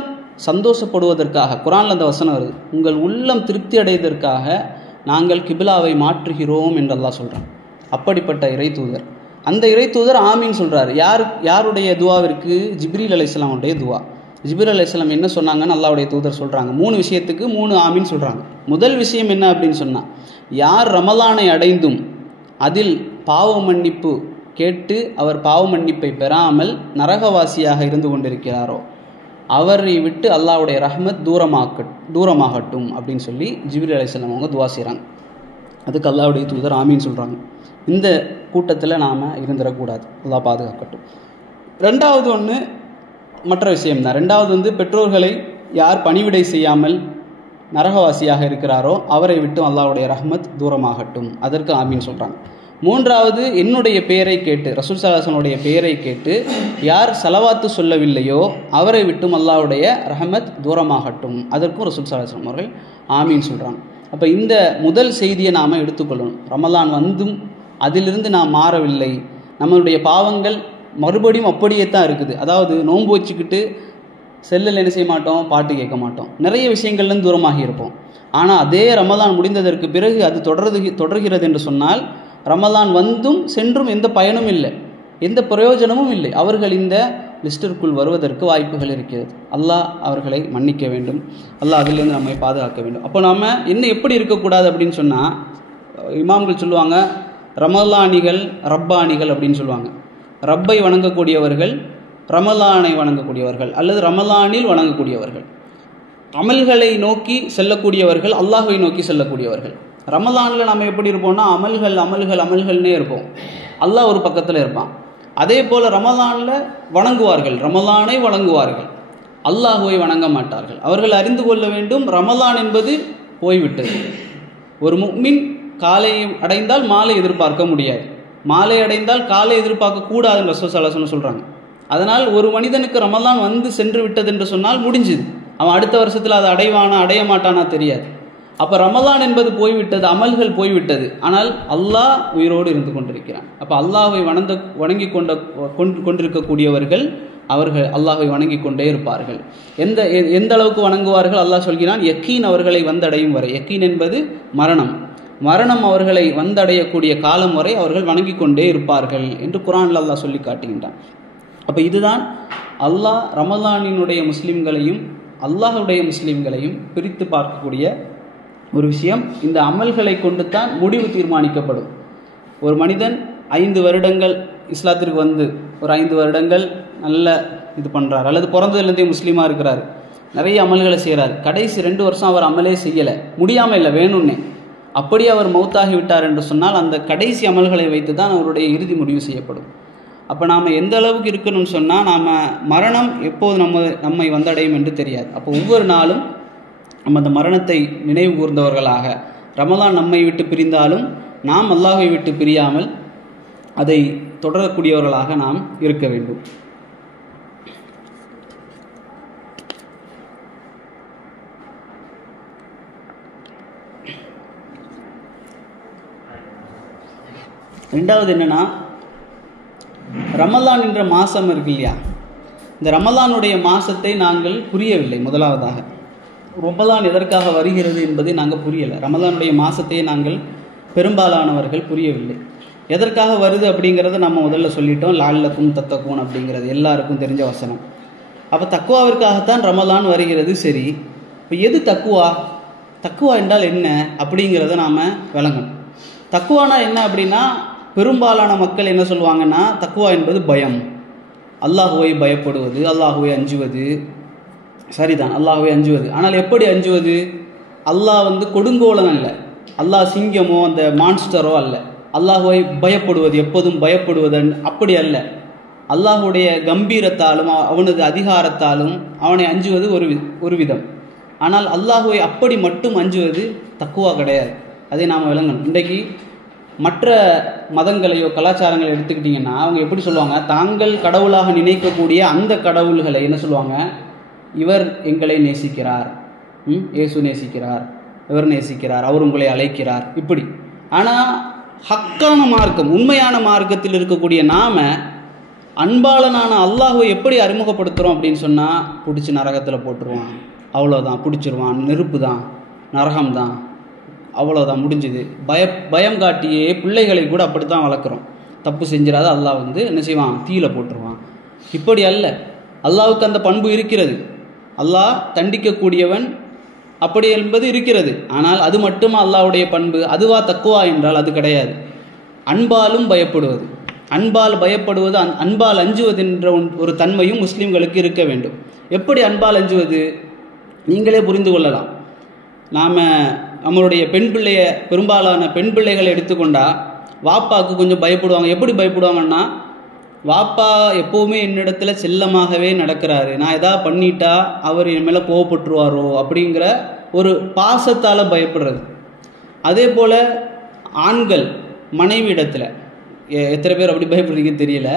சந்தோஷப்படுவதற்காக, குர்ஆனில் அந்த வசனம் வருது, உங்கள் உள்ளம் திருப்தி அடைவதற்காக நாங்கள் கிப்லாவை மாற்றுகிறோம் என்று அல்லாஹ் சொல்கிறான். அப்படிப்பட்ட இறை தூதர், அந்த இறை தூதர் ஆமீன் சொல்கிறார். யாருடைய துவாவிற்கு? ஜிப்ரீல் அலைஹிஸ்ஸலாமுடைய துவா. ஜிப்ரீல் அலைஹிஸ்ஸலாம் என்ன சொன்னாங்கன்னு அல்லாஹ்வுடைய தூதர் சொல்கிறாங்க. 3 விஷயத்துக்கு 3 ஆமீன் சொல்கிறாங்க. முதல் விஷயம் என்ன அப்படின்னு சொன்னால், யார் ரமலானை அடைந்தும் அதில் பாவ மன்னிப்பு கேட்டு அவர் பாவ மன்னிப்பை பெறாமல் நரகவாசியாக இருந்து கொண்டிருக்கிறாரோ அவரை விட்டு அல்லாஹ்வுடைய ரஹ்மத் தூரமாகட்டும் அப்படின்னு சொல்லி ஜிப்ரீல் அலைஹிஸ்ஸலாம் அவங்க துவா செய்கிறாங்க. அதுக்கு அல்லாஹ்வுடைய தூதர் ஆமீன் சொல்கிறாங்க. இந்த கூட்டத்தில் நாம் இருந்துடக்கூடாது, அல்லாஹ் பாதுகாக்கட்டும். ரெண்டாவது ஒன்று மற்ற விஷயம்தான். ரெண்டாவது வந்து பெற்றோர்களை யார் பணிவிடை செய்யாமல் நரகவாசியாக இருக்கிறாரோ அவரை விட்டு அல்லாஹ்வுடைய ரஹ்மத் தூரமாகட்டும், அதற்கு ஆமீன் சொல்கிறாங்க. மூன்றாவது, என்னுடைய பெயரை கேட்டு, ரசூல் ஸல்லல்லாஹு அலைஹி வஸல்லம் உடைய பெயரை கேட்டு யார் ஸலவாத்து சொல்லவில்லையோ அவரை விட்டும் அல்லாஹ்வுடைய ரஹ்மத் தூரமாகட்டும், அதற்கும் ரசூல் ஸல்லல்லாஹு அலைஹி வஸல்லம் அவர்கள் ஆமீன் சொல்கிறாங்க. அப்போ இந்த முதல் செய்தியை நாம் எடுத்துக்கொள்ளணும். ரமலான் வந்தும் அதிலிருந்து நாம் மாறவில்லை, நம்மளுடைய பாவங்கள் மறுபடியும் அப்படியே தான் இருக்குது. அதாவது நோன்பு வச்சுக்கிட்டு செல்லில் என்ன செய்ய மாட்டோம், பாட்டு கேட்க மாட்டோம், நிறைய விஷயங்கள்லேருந்து தூரமாகி இருப்போம். ஆனால் அதே ரமலான் முடிந்ததற்கு பிறகு அது தொடர்கிறது என்று சொன்னால் ரமலான் வந்தும் சென்றும் எந்த பயனும் இல்லை, எந்த பிரயோஜனமும் இல்லை. அவர்கள் இந்த லிஸ்டிற்குள் வருவதற்கு வாய்ப்புகள் இருக்கிறது. அல்லாஹ் அவர்களை மன்னிக்க வேண்டும், அல்லாஹ் அதிலிருந்து நம்மை பாதுகாக்க வேண்டும். அப்போ நாம் என்ன எப்படி இருக்கக்கூடாது அப்படின்னு சொன்னால், இமாம்கள் சொல்லுவாங்க ரமலானிகள் ரப்பானிகள் அப்படின்னு சொல்லுவாங்க. ரப்பை வணங்கக்கூடியவர்கள், ரமலானை வணங்கக்கூடியவர்கள், அல்லது ரமலானில் வணங்கக்கூடியவர்கள். அமல்களை நோக்கி செல்லக்கூடியவர்கள், அல்லாஹ்வை நோக்கி செல்லக்கூடியவர்கள். ரமலானில் நம்ம எப்படி இருப்போம்னா அமல்கள்னே இருப்போம், அல்லாஹ் ஒரு பக்கத்தில் இருப்பான். அதே போல் ரமலானில் வணங்குவார்கள், ரமலானை வணங்குவார்கள், அல்லாஹுவை வணங்க மாட்டார்கள். அவர்கள் அறிந்து கொள்ள வேண்டும், ரமலான் என்பது போய்விட்டது. ஒரு முஃமின் காலை அடைந்தால் மாலை எதிர்பார்க்க முடியாது, மாலை அடைந்தால் காலை எதிர்பார்க்க கூடாதுன்னு ரசூல் ஸல்லல்லாஹு அலைஹி வஸல்லம் சொல்கிறாங்க. அதனால் ஒரு மனிதனுக்கு ரமலான் வந்து சென்று விட்டது என்று சொன்னால் முடிஞ்சுது, அவன் அடுத்த வருஷத்தில் அதை அடைவானா அடைய மாட்டானா தெரியாது. அப்போ ரமலான் என்பது போய்விட்டது, அமல்கள் போய்விட்டது, ஆனால் அல்லாஹ் உயிரோடு இருந்து கொண்டிருக்கிறான். அப்போ அல்லாஹ்வை வணங்கி கொண்டிருக்கக்கூடியவர்கள் அவர்கள் அல்லாஹ்வை வணங்கி கொண்டே இருப்பார்கள். எந்த அளவுக்கு வணங்குவார்கள்? அல்லாஹ் சொல்கிறான், யக்கீன் அவர்களை வந்தடையும் வரை. யக்கீன் என்பது மரணம் அவர்களை வந்தடையக்கூடிய காலம் வரை அவர்கள் வணங்கி கொண்டே இருப்பார்கள் என்று குர்ஆனில் அல்லாஹ் சொல்லி காட்டுகின்றான். அப்போ இதுதான் அல்லாஹ் ரமலானினுடைய முஸ்லீம்களையும் அல்லாஹுடைய முஸ்லீம்களையும் பிரித்து பார்க்கக்கூடிய ஒரு விஷயம். இந்த அமல்களை கொண்டு தான் முடிவு தீர்மானிக்கப்படும். ஒரு மனிதன் 5 வருடங்கள் இஸ்லாத்திற்கு வந்து ஒரு 5 வருடங்கள் நல்ல இது பண்ணுறார், அல்லது பிறந்ததுலேருந்தே முஸ்லீமாக இருக்கிறார், நிறைய அமல்களை செய்கிறார். கடைசி 2 வருஷம் அவர் அமலே செய்யலை, முடியாமல் இல்லை, வேணும்னே. அப்படி அவர் மௌத்தாகி விட்டார் என்று சொன்னால் அந்த கடைசி அமல்களை வைத்து தான் அவருடைய இறுதி முடிவு செய்யப்படும். அப்போ நாம் எந்த அளவுக்கு இருக்கணும்னு சொன்னால், நாம் மரணம் எப்போது நம்மை வந்தடையும் என்று தெரியாது. அப்போ ஒவ்வொரு நாளும் நம்ம அந்த மரணத்தை நினைவு கூர்ந்தவர்களாக, ரமலான் நம்மை விட்டு பிரிந்தாலும் நாம் அல்லாஹ்வை விட்டு பிரியாமல் அதை தொடரக்கூடியவர்களாக நாம் இருக்க வேண்டும். ரெண்டாவது என்னன்னா, ரமலான் என்ற மாதம் இருக்கு இல்லையா, இந்த ரமலானுடைய மாதத்தை நாங்கள் புரியவில்லை. முதலாவதாக ரமலான் எதற்காக வருகிறது என்பதை நாங்கள் புரியலை. ரமலானுடைய மாதத்தையே நாங்கள் பெரும்பாலானவர்கள் புரியவில்லை. எதற்காக வருது அப்படிங்கிறத நம்ம முதல்ல சொல்லிட்டோம். லஅல்லக்கும் தத்தக்கூன் அப்படிங்கிறது எல்லாருக்கும் தெரிஞ்ச வசனம். அப்போ தக்குவாவிற்காகத்தான் ரமலான் வருகிறது. சரி, இப்போ எது தக்குவா, தக்குவா என்றால் என்ன அப்படிங்கிறத நாம் விளங்கணும். தக்குவானா என்ன அப்படின்னா, பெரும்பாலான மக்கள் என்ன சொல்லுவாங்கன்னா, தக்குவா என்பது பயம், அல்லாஹுவை பயப்படுவது, அல்லாஹுவை அஞ்சுவது. சரிதான், அல்லாஹுவை அஞ்சுவது. ஆனால் எப்படி அஞ்சுவது? அல்லாஹ் கொடுங்கோலன் அல்ல, அல்லாஹ் சிங்கமோ அந்த மான்ஸ்டரோ அல்ல. அல்லாஹுவை பயப்படுவது, எப்போதும் பயப்படுவது அப்படி அல்ல. அல்லாஹுடைய கம்பீரத்தாலும் அவனது அதிகாரத்தாலும் அவனை அஞ்சுவது ஒரு விதம். ஆனால் அல்லாஹுவை அப்படி மட்டும் அஞ்சுவது தக்குவா கிடையாது. அதை நாம் விளங்கணும். இன்றைக்கு மற்ற மதங்களையோ கலாச்சாரங்களை எடுத்துக்கிட்டிங்கன்னா அவங்க எப்படி சொல்லுவாங்க, தாங்கள் கடவுளாக நினைக்கக்கூடிய அந்த கடவுள்களை என்ன சொல்லுவாங்க, இவர் எங்களை நேசிக்கிறார், இயேசு நேசிக்கிறார், இவர் நேசிக்கிறார், அவர் உங்களை அழைக்கிறார், இப்படி. ஆனால் ஹக்கான மார்க்கம், உண்மையான மார்க்கத்தில் இருக்கக்கூடிய நாம அன்பாளனான அல்லாஹ்வை எப்படி அறிமுகப்படுத்துகிறோம் அப்படின்னு சொன்னால், பிடிச்சி நரகத்தில் போட்டுருவான், அவ்வளோதான், பிடிச்சிருவான், நெருப்பு தான், நரகம்தான், அவ்வளோதான், முடிஞ்சுது. பயம் காட்டியே பிள்ளைகளை கூட அப்படி தான் வளர்க்குறோம். தப்பு செஞ்சிடாத அல்லாஹ் என்ன செய்வான், தீயில போட்டுருவான். இப்படி அல்ல, அல்லாஹ்வுக்கு அந்த பண்பு இருக்கிறது. அல்லாஹ் தண்டிக்கக்கூடியவன் அப்படி என்பது இருக்கிறது. ஆனால் அது மட்டுமா அல்லாஹ்வுடைய பண்பு? அதுவா தக்குவா என்றால் அது கிடையாது. அன்பாலும் பயப்படுவது, அன்பால் பயப்படுவது, அன்பால் அஞ்சுவது என்ற ஒரு தன்மையும் முஸ்லீம்களுக்கு இருக்க வேண்டும். எப்படி அன்பால் அஞ்சுவது நீங்களே புரிந்து கொள்ளலாம். நாம் நம்மளுடைய பெண் பிள்ளைய, பெரும்பாலான பெண் பிள்ளைகளை எடுத்துக்கொண்டா வாப்பாவுக்கு கொஞ்சம் பயப்படுவாங்க. எப்படி பயப்படுவாங்கன்னா, வாப்பா எப்போவுமே என்னிடத்துல செல்லமாகவே நடக்கிறாரு, நான் எதாவது பண்ணிட்டா அவர் என் மேலே கோவப்பட்டுருவாரோ அப்படிங்கிற ஒரு பாசத்தால் பயப்படுறது. அதே போல் ஆண்கள் மனைவி இடத்துல எத்தனை பேர் அப்படி பயப்படுறீங்கன்னு தெரியல.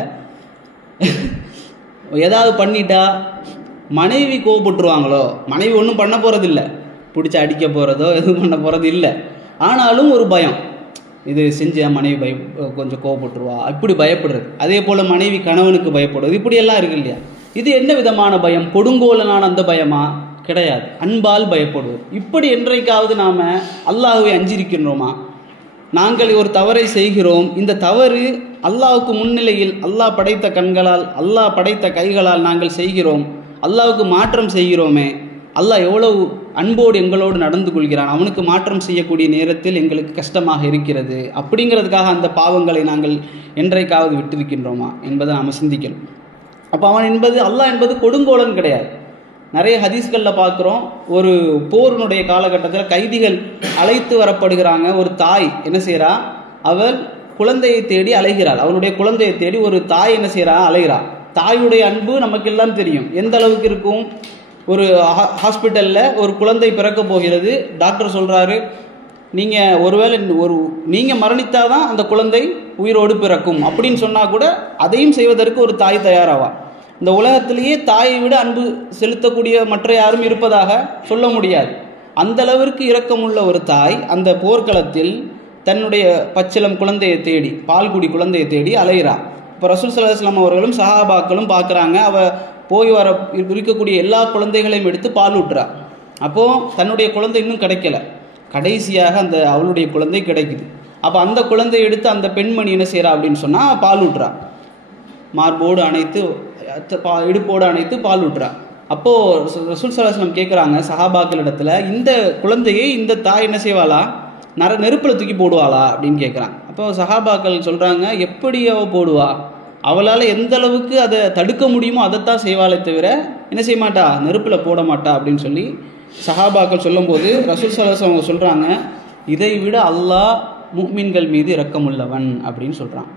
ஏதாவது பண்ணிட்டா மனைவி கோவப்பட்டுருவாங்களோ, மனைவி ஒன்றும் பண்ண போகிறதில்ல, பிடிச்சி அடிக்க போகிறதோ எதுவும் பண்ண போகிறது இல்லை. ஆனாலும் ஒரு பயம், இது செஞ்ச மனைவி கொஞ்சம் கோவப்பட்டுருவா, இப்படி பயப்படுறது. அதே போல் மனைவி கணவனுக்கு பயப்படுறது, இப்படியெல்லாம் இருக்கு இல்லையா? இது என்ன விதமான பயம்? கொடுங்கோலனான அந்த பயமா? கிடையாது, அன்பால் பயப்படுவது. இப்படி என்றைக்காவது நாம் அல்லாஹ்வை அஞ்சிருக்கின்றோமா? நாங்கள் ஒரு தவறை செய்கிறோம், இந்த தவறு அல்லாஹ்வுக்கு முன்னிலையில் அல்லாஹ் படைத்த கண்களால், அல்லாஹ் படைத்த கைகளால் நாங்கள் செய்கிறோம், அல்லாஹ்வுக்கு மாற்றம் செய்கிறோமே, அல்லாஹ் எவ்வளவு அன்போடு எங்களோடு நடந்து கொள்கிறான், அவனுக்கு மாற்றம் செய்யக்கூடிய நேரத்தில் எங்களுக்கு கஷ்டமாக இருக்கிறது. அப்படிங்கிறதுக்காக அந்த பாவங்களை நாங்கள் என்றைக்காவது விட்டிருக்கின்றோமா என்பதை நாம் சிந்திக்கணும். அப்போ அவன் என்பது, அல்லாஹ் என்பது கொடுங்கோலன் கிடையாது. நிறைய ஹதீஸ்களில் பார்க்குறோம், ஒரு போரினுடைய காலகட்டத்தில் கைதிகள் அழைத்து வரப்படுகிறாங்க. ஒரு தாய் என்ன செய்கிறா, அவள் குழந்தையை தேடி அலைகிறாள். அவளுடைய குழந்தையை தேடி ஒரு தாய் என்ன செய்கிறா, அலைகிறாள். தாயுடைய அன்பு நமக்கெல்லாம் தெரியும் எந்த அளவுக்கு இருக்கும். ஒரு ஹாஸ்பிட்டலில் ஒரு குழந்தை பிறக்க போகிறது, டாக்டர் சொல்கிறாரு, நீங்கள் ஒருவேளை நீங்கள் மரணித்தாதான் அந்த குழந்தை உயிரோடு பிறக்கும் அப்படின்னு சொன்னால் கூட அதையும் செய்வதற்கு ஒரு தாய் தயாராவா? இந்த உலகத்திலேயே தாயை விட அன்பு செலுத்தக்கூடிய மற்ற யாரும் இருப்பதாக சொல்ல முடியாது. அந்த அளவிற்கு இரக்கமுள்ள ஒரு தாய் அந்த போர்க்களத்தில் தன்னுடைய பச்சிலம் குழந்தையை தேடி, பால்குடி குழந்தையை தேடி அலைகிறார். இப்போ ரசூல் ஸல்லல்லாஹு அலைஹி வஸல்லம் அவர்களும் சஹாபாக்களும் பார்க்குறாங்க, அவள் போய் வர இருக்கக்கூடிய எல்லா குழந்தைகளையும் எடுத்து பால் ஊட்டுறா. அப்போது தன்னுடைய குழந்தை இன்னும் கிடைக்கல, கடைசியாக அந்த அவளுடைய குழந்தை கிடைக்குது. அப்போ அந்த குழந்தையை எடுத்து அந்த பெண்மணி என்ன செய்கிறா அப்படின்னு சொன்னால் பால் ஊட்டுறா. மார்போடு அணைத்து, இடுப்போடு அணைத்து பால் ஊட்டுறா. அப்போது ரசூல் ஸல்லல்லாஹு அலைஹி வஸல்லம் கேட்குறாங்க சஹாபாக்கள் இடத்துல, இந்த குழந்தையை இந்த தாய் என்ன செய்வாளா, நெருப்பில் தூக்கி போடுவாளா அப்படின்னு கேட்குறாங்க. அப்போ சஹாபாக்கள் சொல்கிறாங்க, எப்படி அவள் போடுவா, அவளால் எந்த அளவுக்கு அதை தடுக்க முடியுமோ அதைத்தான் செய்வாளே தவிர என்ன செய்ய மாட்டா, நெருப்பில் போட மாட்டா அப்படின்னு சொல்லி சஹாபாக்கள் சொல்லும்போது ரசூல் ஸல்லல்லாஹு அலைஹி வஸல்லம் அவங்க சொல்கிறாங்க, இதை விட அல்லாஹ் முஃமின்கள் மீது இரக்கமுள்ளவன் அப்படின்னு சொல்கிறான்.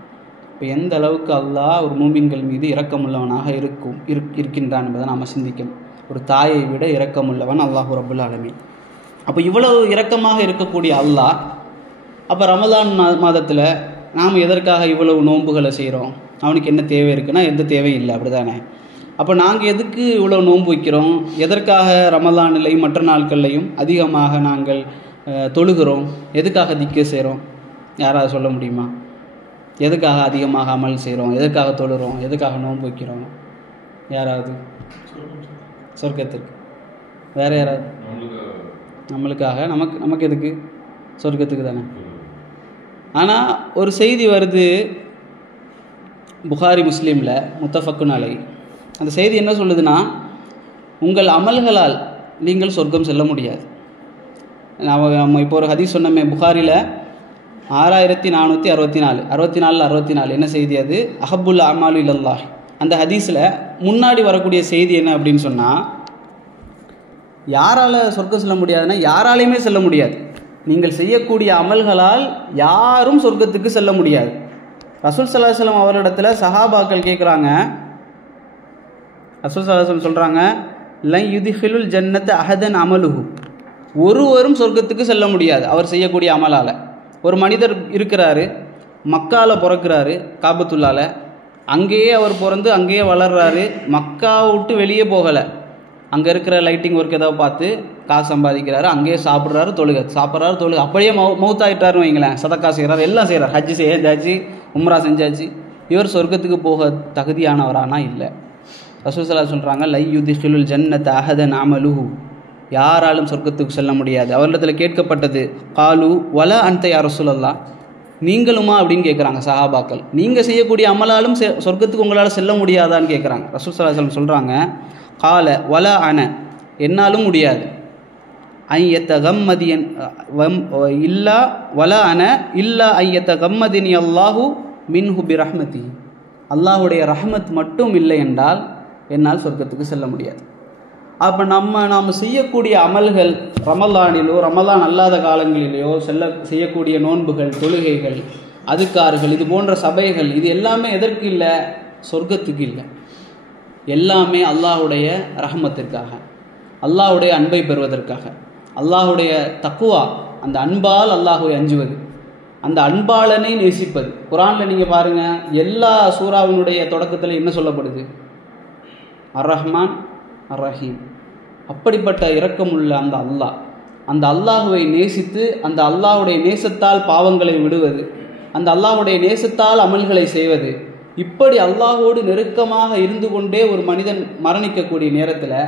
இப்போ எந்த அளவுக்கு அல்லாஹ் ஒரு முஃமின்கள் மீது இரக்கமுள்ளவனாக இருக்கின்றான் என்பதை நாம் சிந்திக்கணும். ஒரு தாயை விட இரக்கமுள்ளவன் அல்லாஹ் ரப்புல் ஆலமீன். அப்போ இவ்வளவு இரக்கமாக இருக்கக்கூடிய அல்லாஹ், அப்போ ரமலான் மாதத்தில் நாம் எதற்காக இவ்வளவு நோன்புகளை செய்கிறோம்? அவனுக்கு என்ன தேவை இருக்குன்னா எந்த தேவையும் இல்லை, அப்படி தானே? அப்போ நாங்கள் எதுக்கு இவ்வளோ நோன்பு வைக்கிறோம்? எதற்காக ரமலான்லையும் மற்ற நாட்கள்லையும் அதிகமாக நாங்கள் தொழுகிறோம்? எதுக்காக திக்ரு செய்கிறோம்? யாராவது சொல்ல முடியுமா? எதுக்காக அதிகமாக அமல் செய்கிறோம்? எதுக்காக தொழுகிறோம்? எதுக்காக நோன்பு வைக்கிறோம்? யாராவது? சொர்க்கத்திற்கு. வேறு யாராவது? நம்மளுக்காக. நமக்கு எதுக்கு? சொர்க்கத்துக்கு தானே. ஆனால் ஒரு செய்தி வருது புகாரி முஸ்லீமில், முத்தஃபக்குன் அலைஹி. அந்த செய்தி என்ன சொல்லுதுன்னா, உங்கள் அமல்களால் நீங்கள் சொர்க்கம் செல்ல முடியாது. நம்ம இப்போ ஒரு ஹதீஸ் சொன்னோமே புகாரியில் 6464 என்ன செய்தி அது? அஹப்புல் அமாலு இலல்லாஹ். அந்த ஹதீஸில் முன்னாடி வரக்கூடிய செய்தி என்ன அப்படின்னு சொன்னால், யாரால் சொர்க்கம் செல்ல முடியாதுன்னா யாராலையுமே செல்ல முடியாது. நீங்கள் செய்யக்கூடிய அமல்களால் யாரும் சொர்க்கத்துக்கு செல்ல முடியாது. ரசூல் ஸல்லல்லாஹு அலைஹி வஸல்லம் அவரிடத்துல சஹாபாக்கள் கேட்குறாங்க, ரசூல் ஸல்லல்லாஹு அலைஹி வஸல்லம் சொல்கிறாங்க, லன் யுத்ஹிலுல் ஜன்னத அஹதன் அமலுஹு, ஒருவரும் சொர்க்கத்துக்கு செல்ல முடியாது அவர் செய்யக்கூடிய அமலால். ஒரு மனிதர் இருக்கிறாரு, மக்கால பிறக்கிறாரு, காபத்துல்லால, அங்கேயே அவர் பிறந்து அங்கேயே வளர்றாரு, மக்காவை விட்டு வெளியே போகலை, அங்கே இருக்கிற லைட்டிங் ஒர்க் ஏதாவது பார்த்து காசு சம்பாதிக்கிறாரு, அங்கேயே சாப்பிட்றாரு தொழுக, அப்படியே மௌத்தாயிட்டாருன்னு வைங்களேன், சதக்கா செய்கிறார், எல்லாம் செய்கிறார், ஹஜ்ஜு செஞ்சாச்சு, உம்ரா செஞ்சாச்சு, இவர் சொர்க்கத்துக்கு போக தகுதியானவரானா இல்லை. ரசூல் ஸல்லல்லாஹு அலைஹி சொல்கிறாங்க, லை யுத்ஹிலுல் ஜன்னத அஹதன் அமலுஹு, யாராலும் சொர்க்கத்துக்கு செல்ல முடியாது. அவரிடத்தில் கேட்கப்பட்டது, காலு வல அன்த யா ரசூலல்லாஹ், நீங்களுமா அப்படின்னு கேட்குறாங்க சஹாபாக்கள். நீங்கள் செய்யக்கூடிய அமலாலும் சொர்க்கத்துக்கு உங்களால் செல்ல முடியாதான்னு கேட்குறாங்க. ரசூல் ஸல்லல்லாஹு அலைஹி வஸல்லம் சொல்கிறாங்க, கால வல அன, என்னாலும் முடியாது, ஐயத்த கம்மதியன் இல்லா வல அன இல்லா ஐயத்த கம்மதினி அல்லாஹு மின்ஹு பி ரஹ்மதி, அல்லாஹுடைய ரஹ்மத் மட்டும் இல்லை என்றால் என்னால் சொர்க்கத்துக்கு செல்ல முடியாது. அப்போ நாம் செய்யக்கூடிய அமல்கள் ரமலானிலோ ரமலான் அல்லாத காலங்களிலேயோ செய்யக்கூடிய நோன்புகள், தொழுகைகள், அதுக்கார்கள், இது போன்ற சபைகள், இது எல்லாமே எதற்கு இல்லை? சொர்க்கத்துக்கு இல்லை. எல்லாமே அல்லாஹுடைய ரஹ்மத்திற்காக, அல்லாஹுடைய அன்பை பெறுவதற்காக, அல்லாஹுடைய தக்குவா, அந்த அன்பால் அல்லாஹுவை அஞ்சுவது, அந்த அன்பாளனை நேசிப்பது. குர்ஆனில் நீங்கள் பாருங்கள், எல்லா சூறாவினுடைய தொடக்கத்தில் என்ன சொல்லப்படுது? அர் ரஹ்மான் அர் ரஹீம். அப்படிப்பட்ட இரக்கமுள்ள அந்த அல்லாஹுவை நேசித்து, அந்த அல்லாஹுடைய நேசத்தால் பாவங்களை விடுவது, அந்த அல்லாஹுடைய நேசத்தால் அமல்களை செய்வது, இப்படி அல்லாஹோடு நெருக்கமாக இருந்து கொண்டே ஒரு மனிதன் மரணிக்கக்கூடிய நேரத்தில்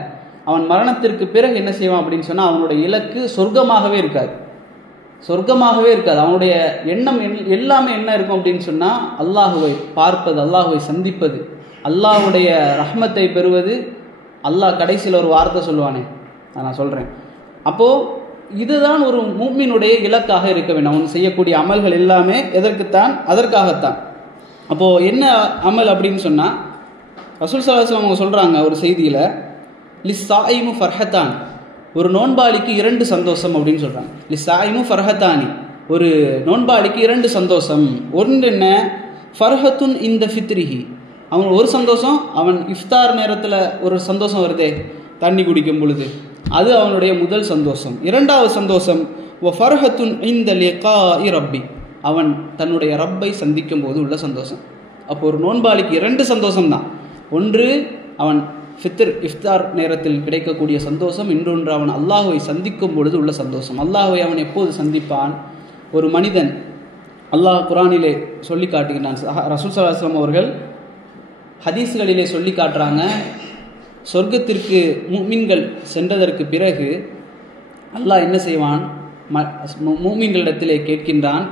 அவன் மரணத்திற்கு பிறகு என்ன செய்வான் அப்படின்னு சொன்னால், அவனுடைய இலக்கு சொர்க்கமாகவே இருக்காது. அவனுடைய எண்ணம் எல்லாமே என்ன இருக்கும் அப்படின்னு சொன்னால், அல்லாஹுவை பார்ப்பது, அல்லாஹுவை சந்திப்பது, அல்லாஹுடைய ரஹ்மத்தை பெறுவது. அல்லாஹ் கடைசியில் ஒரு வார்த்தை சொல்லுவானே, நான் சொல்கிறேன். அப்போது இதுதான் ஒரு மூமினுடைய இலக்காக இருக்க வேண்டும். அவன் செய்யக்கூடிய அமல்கள் எல்லாமே எதற்குத்தான்? அதற்காகத்தான். அப்போது என்ன அமல் அப்படின்னு சொன்னால், ரசூல் ஸல்லல்லாஹு அலைஹி வஸல்லம் அவங்க சொல்கிறாங்க ஒரு செய்தியில், லிஸ்ஸாயிமு ஃபர்ஹத்தான், ஒரு நோன்பாளிக்கு 2 சந்தோஷம் அப்படின்னு சொல்கிறாங்க. லிஸ்ஸாயிமு ஃபர்ஹத்தானி, ஒரு நோன்பாளிக்கு 2 சந்தோஷம். ஒன்று என்ன? ஃபர்ஹத்துன் இந்த ஃபித்ரிஹி, அவன் ஒரு சந்தோஷம், அவன் இஃப்தார் நேரத்தில் ஒரு சந்தோஷம் வருதே, தண்ணி குடிக்கும் பொழுது, அது அவனுடைய முதல் சந்தோஷம். 2வது சந்தோஷம் வ ஃபர்ஹத்துன் இந்த லிகாஇ ரப்பி, அவன் தன்னுடைய ரப்பை சந்திக்கும் போது உள்ள சந்தோஷம். அப்போ ஒரு நோன்பாளிக்கு 2 சந்தோஷம் தான். ஒன்று அவன் இஃப்தார் நேரத்தில் கிடைக்கக்கூடிய சந்தோஷம், இன்னொன்று அவன் அல்லாஹுவை சந்திக்கும் பொழுது உள்ள சந்தோஷம். அல்லாஹுவை அவன் எப்போது சந்திப்பான்? ஒரு மனிதன், அல்லாஹ் குர்ஆனிலே சொல்லி காட்டுகிறான், ரசூல் ஸல்லல்லாஹு அலைஹி வஸல்லம் அவர்கள் ஹதீஸ்களிலே சொல்லி காட்டுறாங்க, சொர்க்கத்திற்கு முஃமின்கள் சென்றதற்கு பிறகு அல்லாஹ் என்ன செய்வான்? முஃமின்களிடத்திலே கேட்கின்றான்,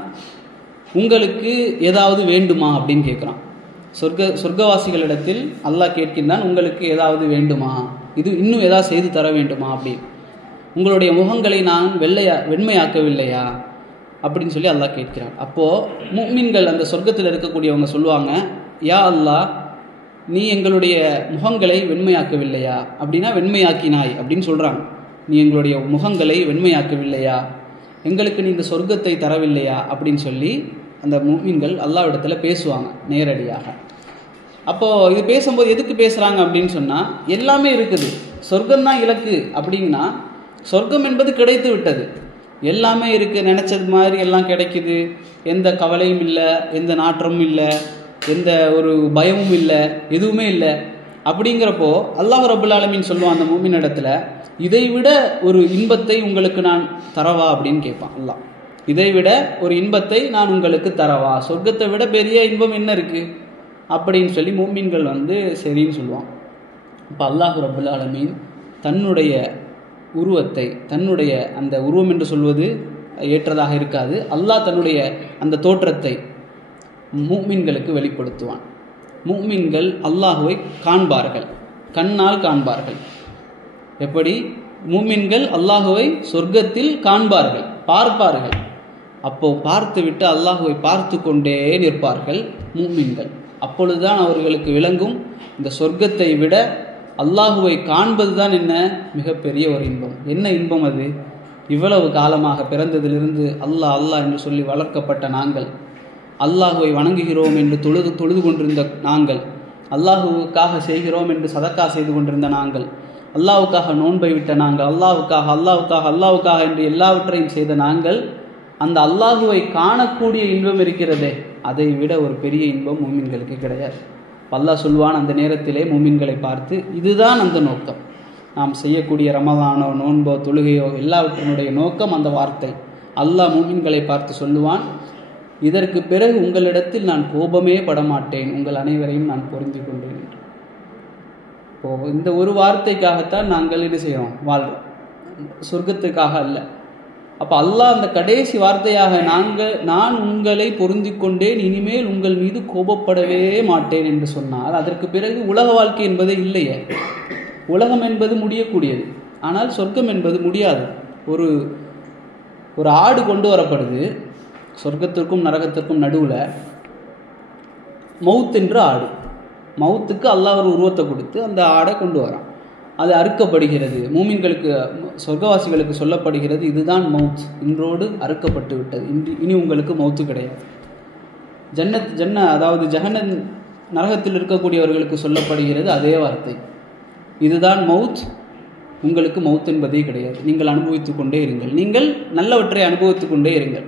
உங்களுக்கு ஏதாவது வேண்டுமா அப்படின்னு கேட்குறான். சொர்க்கவாசிகளிடத்தில் அல்லாஹ் கேட்கின்றான், உங்களுக்கு ஏதாவது வேண்டுமா, இது இன்னும் ஏதாவது செய்து தர வேண்டுமா அப்படின்னு, உங்களுடைய முகங்களை நான் வெண்மையாக்கவில்லையா அப்படின்னு சொல்லி அல்லாஹ் கேட்கிறான். அப்போது முஃமின்கள், அந்த சொர்க்கத்தில் இருக்கக்கூடியவங்க சொல்லுவாங்க, யா அல்லாஹ், நீ எங்களுடைய முகங்களை வெண்மையாக்கவில்லையா? அப்படின்னா வெண்மையாக்கினாய் அப்படின்னு சொல்கிறாங்க. நீ எங்களுடைய முகங்களை வெண்மையாக்கவில்லையா, எங்களுக்கு நீ இந்த சொர்க்கத்தை தரவில்லையா அப்படின்னு சொல்லி அந்த முஃமின்கள் அல்லாஹ்விடத்தில் பேசுவாங்க நேரடியாக. அப்போது இது பேசும்போது எதுக்கு பேசுகிறாங்க அப்படின்னு சொன்னால், எல்லாமே இருக்குது, சொர்க்கம்தான் இலக்கு அப்படின்னா, சொர்க்கம் என்பது கிடைத்து விட்டது, எல்லாமே இருக்குது, நினச்சது மாதிரி எல்லாம் கிடைக்குது, எந்த கவலையும் இல்லை, எந்த நாற்றமும் இல்லை, எந்த ஒரு பயமும் இல்லை, எதுவுமே இல்லை. அப்படிங்கிறப்போ அல்லாஹ் ரப்புல் ஆலமீன் சொல்லுவான் அந்த மூமின் இடத்துல, இதைவிட ஒரு இன்பத்தை உங்களுக்கு நான் தரவா அப்படின்னு கேட்பான் அல்லாஹ். இதைவிட ஒரு இன்பத்தை நான் உங்களுக்கு தரவா, சொர்க்கத்தை விட பெரிய இன்பம் என்ன இருக்குது அப்படின்னு சொல்லி மூமின்கள் சரின்னு சொல்லுவான். இப்போ அல்லாஹ் ரப்புல் ஆலமீன் தன்னுடைய உருவத்தை, தன்னுடைய அந்த உருவம் என்று சொல்வது ஏற்றதாக இருக்காது, அல்லாஹ் தன்னுடைய அந்த தோற்றத்தை முஃமின்களுக்கு வெளிப்படுத்துவான். முஃமின்கள் அல்லாஹுவை காண்பார்கள், கண்ணால் காண்பார்கள். எப்படி? முஃமின்கள் அல்லாஹுவை சொர்க்கத்தில் காண்பார்கள், பார்ப்பார்கள். அப்போ பார்த்து விட்டு அல்லாஹுவை பார்த்து கொண்டே நிற்பார்கள் முஃமின்கள். அப்பொழுதுதான் அவர்களுக்கு விளங்கும், இந்த சொர்க்கத்தை விட அல்லாஹுவை காண்பது தான் என்ன மிகப்பெரிய ஒரு இன்பம். என்ன இன்பம் அது? இவ்வளவு காலமாக பிறந்ததிலிருந்து அல்லாஹ் அல்லாஹ் என்று சொல்லி வளர்க்கப்பட்ட நாங்கள், அல்லாஹுவை வணங்குகிறோம் என்று தொழுது கொண்டிருந்த நாங்கள், அல்லாஹுவுக்காக செய்கிறோம் என்று சதக்கா செய்து கொண்டிருந்த நாங்கள், அல்லாஹுக்காக நோன்பை விட்ட நாங்கள், அல்லாஹுக்காக என்று எல்லாவற்றையும் செய்த நாங்கள், அந்த அல்லாஹுவை காணக்கூடிய இன்பம் இருக்கிறதே, அதை விட ஒரு பெரிய இன்பம் மூமின்களுக்கு கிடையாது. அல்லாஹ் சொல்வான் அந்த நேரத்திலே மூமின்களை பார்த்து, இதுதான் அந்த நோக்கம். நாம் செய்யக்கூடிய ரமலானோ நோன்போ தொழுகையோ எல்லாவற்றினுடைய நோக்கம் அந்த வார்த்தை. அல்லாஹ் மூமின்களை பார்த்து சொல்லுவான், இதற்கு பிறகு உங்களிடத்தில் நான் கோபமே படமாட்டேன், உங்கள் அனைவரையும் நான் பொருந்தி கொண்டேன் என்று. இப்போது இந்த ஒரு வார்த்தைக்காகத்தான் நாங்கள் என்ன செய்கிறோம், வாழ்கிறோம், சொர்க்கத்துக்காக அல்ல. அப்போ அல்லாஹ் அந்த கடைசி வார்த்தையாக நான் உங்களை பொருந்தி கொண்டேன், இனிமேல் உங்கள் மீது கோபப்படவே மாட்டேன் என்று சொன்னால், அதற்கு பிறகு உலக வாழ்க்கை என்பது இல்லையே. உலகம் என்பது முடியக்கூடியது, ஆனால் சொர்க்கம் என்பது முடியாது. ஒரு ஆடு கொண்டு வரப்படுது, சொர்க்கத்திற்கும் நரகத்திற்கும் நடுவில் மவுத் என்ற ஆடு. மவுத்துக்கு அல்லாஹ் ஒரு உருவத்தை கொடுத்து அந்த ஆடை கொண்டு வரான். அது அறுக்கப்படுகிறது. மூமின்களுக்கு சொர்க்கவாசிகளுக்கு சொல்லப்படுகிறது, இதுதான் மவுத், இன்றோடு அறுக்கப்பட்டு விட்டது, இனி உங்களுக்கு மவுத்து கிடையாது. அதாவது ஜஹன்னம் நரகத்தில் இருக்கக்கூடியவர்களுக்கு சொல்லப்படுகிறது அதே வார்த்தை, இதுதான் மவுத், உங்களுக்கு மவுத் என்பதே கிடையாது, நீங்கள் அனுபவித்து கொண்டே இருங்கள், நீங்கள் நல்லவற்றை அனுபவித்து கொண்டே இருங்கள்.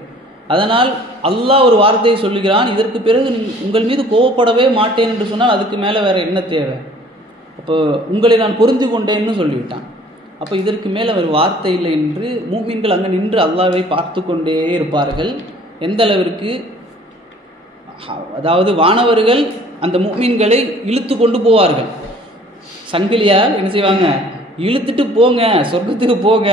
அதனால் அல்லாஹ் ஒரு வார்த்தையை சொல்லுகிறான், இதற்கு பிறகு உங்கள் மீது கோவப்படவே மாட்டேன் என்று சொன்னால் அதுக்கு மேலே வேறு என்ன தேவை? அப்போ உங்களை நான் பொருந்தி கொண்டேன்னு சொல்லிவிட்டான். அப்போ இதற்கு மேலே ஒரு வார்த்தை இல்லை என்று மூமின்கள் அங்கே நின்று அல்லாஹ்வை பார்த்து கொண்டே இருப்பார்கள். எந்த அளவிற்கு, அதாவது வானவர்கள் அந்த மூமின்களை இழுத்து கொண்டு போவார்கள். சங்கிலியால் என்ன செய்வாங்க, இழுத்துட்டு போங்க, சொர்க்கத்துக்கு போங்க,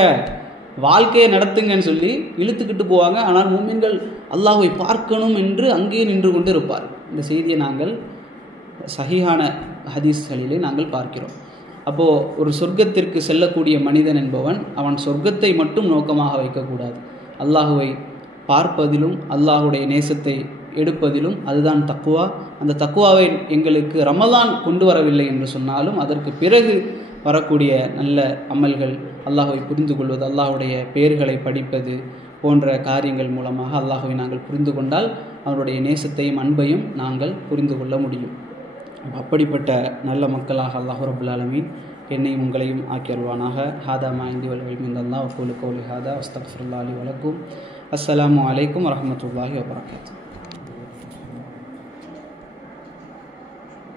வாழ்க்கையை நடத்துங்கன்னு சொல்லி இழுத்துக்கிட்டு போவாங்க. ஆனால் மூமின்கள் அல்லாஹ்வை பார்க்கணும் என்று அங்கேயே நின்று கொண்டு இருப்பார்கள். இந்த செய்தியை நாங்கள் சஹீஹான ஹதீஸ்களிலே நாங்கள் பார்க்கிறோம். அப்போது ஒரு சொர்க்கத்திற்கு செல்லக்கூடிய மனிதன் என்பவன் அவன் சொர்க்கத்தை மட்டும் நோக்கமாக வைக்கக்கூடாது, அல்லாஹுவை பார்ப்பதிலும் அல்லாஹுடைய நேசத்தை எடுப்பதிலும். அதுதான் தக்குவா. அந்த தக்குவாவை எங்களுக்கு ரமலான் கொண்டு வரவில்லை என்று சொன்னாலும் அதற்கு பிறகு வரக்கூடிய நல்ல அமல்கள், அல்லாஹுவை புரிந்து கொள்வது, அல்லாஹுடைய பெயர்களை படிப்பது போன்ற காரியங்கள் மூலமாக அல்லாஹுவை நாங்கள் புரிந்து கொண்டால் அவருடைய நேசத்தையும் அன்பையும் நாங்கள் புரிந்து கொள்ள முடியும். அப்படிப்பட்ட நல்ல மக்களாக அல்லாஹ் ரப்புல் ஆலமீன் என்னையும் உங்களையும் ஆக்கியருள்வானாக. ஹாதா மா இந்தி வல் இல்மு இந்தல்லாஹ் வ கூலு கௌலி ஹாதா வஸ்தக்ஃபிருல்லாஹி லி வ லக்கும். அஸ்ஸலாமு அலைக்கும் வரஹ்மத்துல்லாஹி வபரகாத்துஹு.